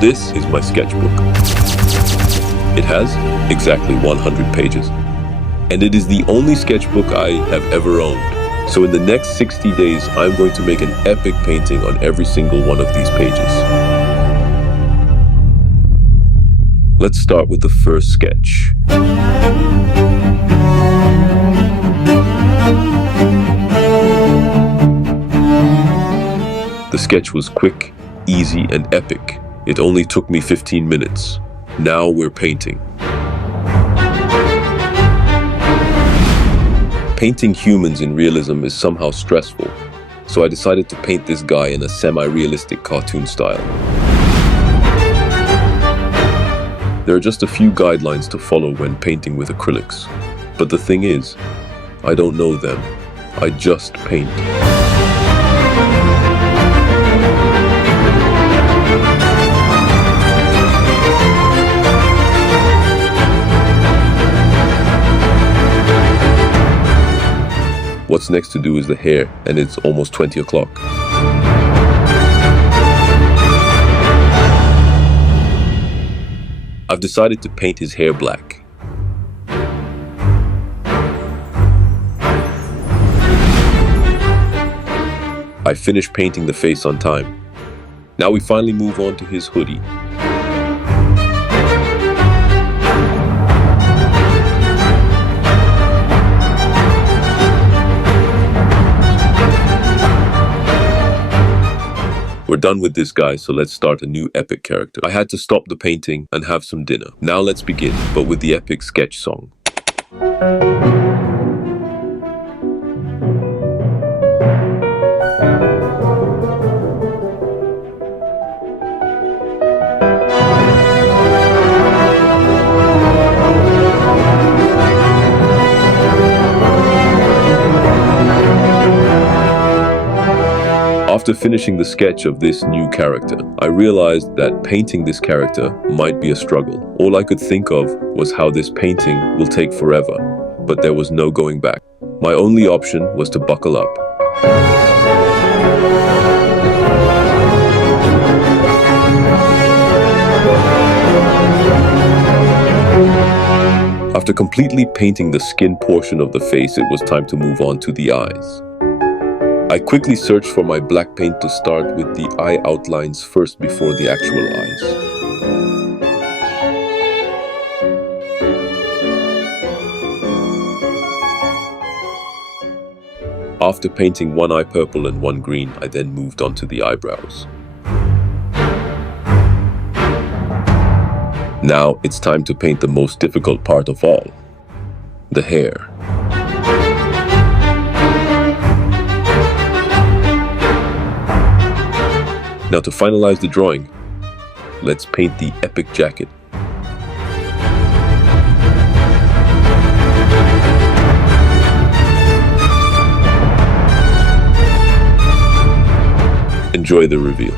This is my sketchbook. It has exactly 100 pages, and it is the only sketchbook I have ever owned. So in the next 60 days, I'm going to make an epic painting on every single one of these pages. Let's start with the first sketch. The sketch was quick, easy, and epic. It only took me 15 minutes. Now we're painting. Painting humans in realism is somehow stressful, so I decided to paint this guy in a semi-realistic cartoon style. There are just a few guidelines to follow when painting with acrylics. But the thing is, I don't know them. I just paint. What's next to do is the hair, and it's almost 20 o'clock. I've decided to paint his hair black. I finished painting the face on time. Now we finally move on to his hoodie. We're done with this guy, so let's start a new epic character. I had to stop the painting and have some dinner. Now let's begin, but with the epic sketch song. After finishing the sketch of this new character, I realized that painting this character might be a struggle. All I could think of was how this painting will take forever, but there was no going back. My only option was to buckle up. After completely painting the skin portion of the face, it was time to move on to the eyes. I quickly searched for my black paint to start with the eye outlines first before the actual eyes. After painting one eye purple and one green, I then moved on to the eyebrows. Now it's time to paint the most difficult part of all, the hair. Now to finalize the drawing, let's paint the epic jacket. Enjoy the reveal.